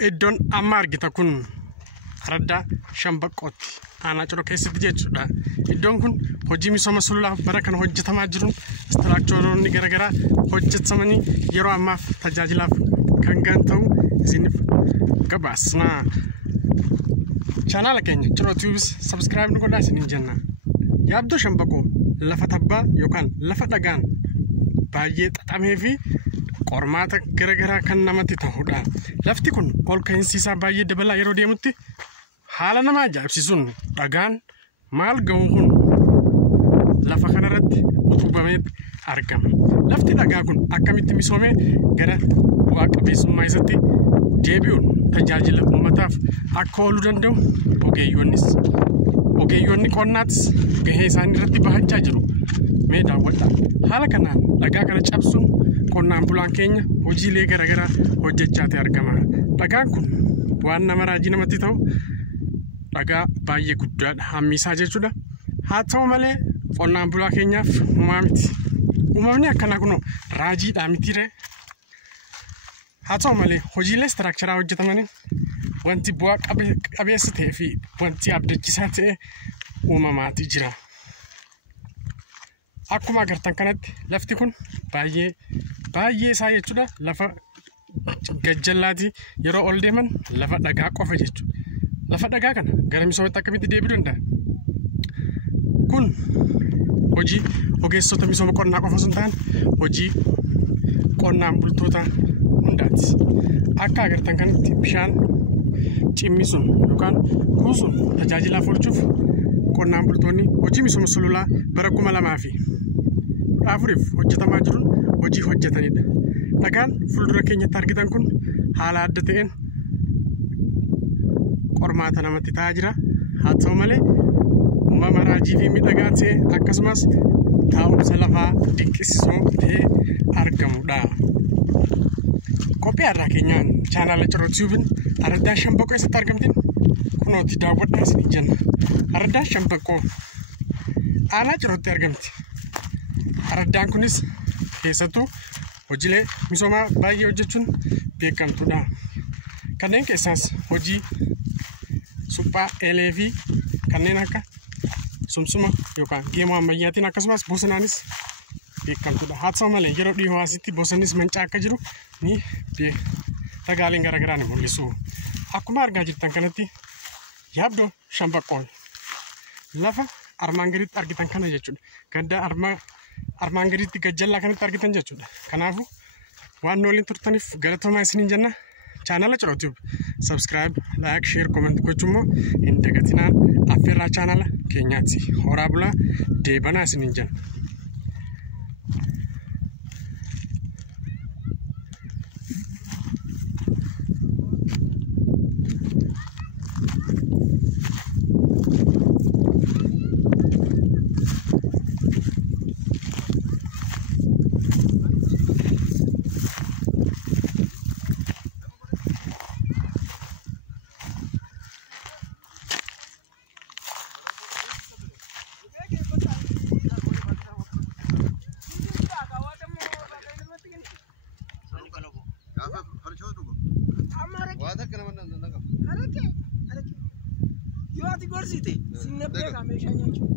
Iddoon amma argita kun Araddaa Shambaqqootti. Aanaa Ciroo keessatti jechuudha. Iddoon kun hojii misooma sululaaf bara kana hojjetamaa jiruun istiraakcharoonni garaagaraa hojjetamanii yeroo ammaaf tajaajilaaf kan gaan ta'u isiniif gabaasna. Channel keenya Ciroo Tube subscribe nu godhaa isiniin jenna. Yaabdoo Shambaqqoo lafa tabbaa yookaan lafa dhagaan baay'ee xaxamee fi qormaata garaagaraa kan namatti ta'udha. Lafti kun ol ka'iinsi isaa baay'ee dabalaa yeroo deemutti haala nama ajaa'ibsiisuun dhagaan maal ga'u kun lafa kanarratti utubamee argama. Lafti dhagaa kun akkamitti misoomee gara bu'aa qabeessummaa isaatti deebi'uun tajaajila uummataaf akka ooluu danda'u ogeeyyoonni qonnaatis gahee isaanii irratti bahachaa jiru. Mee daawwadhaa. Haala kanaan dhagaa kana cabsuun qonnaan bulaan keenya hojiilee garaagaraa hojjechaatee argama. Dhagaan kun waan nama raajii namatti ta'u dhagaa baay'ee guddaadha hammisaa jechuudha. Haa ta'u malee qonnaan bulaa keenyaaf uumaa miti. Uumamni akkanaa kun raajiidhaa mitiiree. Haa ta'u malee hojiilee istiraakcharaa hojjetamaniin wanti bu'aa qabeessa ta'ee fi wanti abdachiisaa ta'e uumamaati jira. Akkuma agartan kanatti lafti kun baay'ee isaa jechuudha. Lafa gajjallaati yeroo ol deeman lafa dhagaa qofa jechuudha. Lafa dhagaa kana gara misoomaatti akkamitti deebi'uu danda'a? Kun hojii ogeessota misooma qonnaa qofa osoo hin taane hojii qonnaan bultoota hundaati. Akka agartan kanatti bishaan cimmisuun yookaan kuusuun tajaajilaaf oolchuuf qonnaan bultoonni hojii misooma sululaa bara 2004 hojjetamaa jiruun hojii hojjetanidha. Dhagaan fuuldura keenyatti argitan kun haala adda ta'een qormaata namatti ta'aa jira. Haa ta'u malee uumama raajii fi miidhagaa ta'e akkasumas taa'umsa lafaa dinqisiisoo ta'ee argamudha. Qophii har'aa keenyaan chaanala Ciroo Tube Araddaa Shambaqqoo keessatti argamtin kunooti daawwadhaa isiniin jenna. Araddaan Shambaqqoo aanaa Cirootti argamti. Araddaan kunis keessattuu hojiilee misoomaa baay'ee hojjechuun beekamtudha. Kanneen keessaas hojii suphaa eelee fi kanneen akka sumsuma yookaan geemoo ammayyaatiin akkasumas bosonaanis beekamtudha. Haa ta'u malee yeroo dhiyoo asitti bosonnis mancaa akka jiru ni ragaaleen garaagaraa ni mul'isu. Akkuma argaa jirtan kanatti yaabdoo Shambaqqoo lafa armaan gaditti argitan kana jechuudha. Gaddaa armaan gaditti gajjallaa kanatti argitan jechuudha. Kanaafuu waan nu waliin turtaniif galatoomaa isiniin jenna. Chaanala Ciroo Tube subscribe, like, share, comment gochuun immoo hin dagatinaan affeerraa chaanala keenyaatti. Horaa bulaa deebanaa isiniin jenna. Yoo ati gorsite sinna beekaa meeshaa nyaachuu.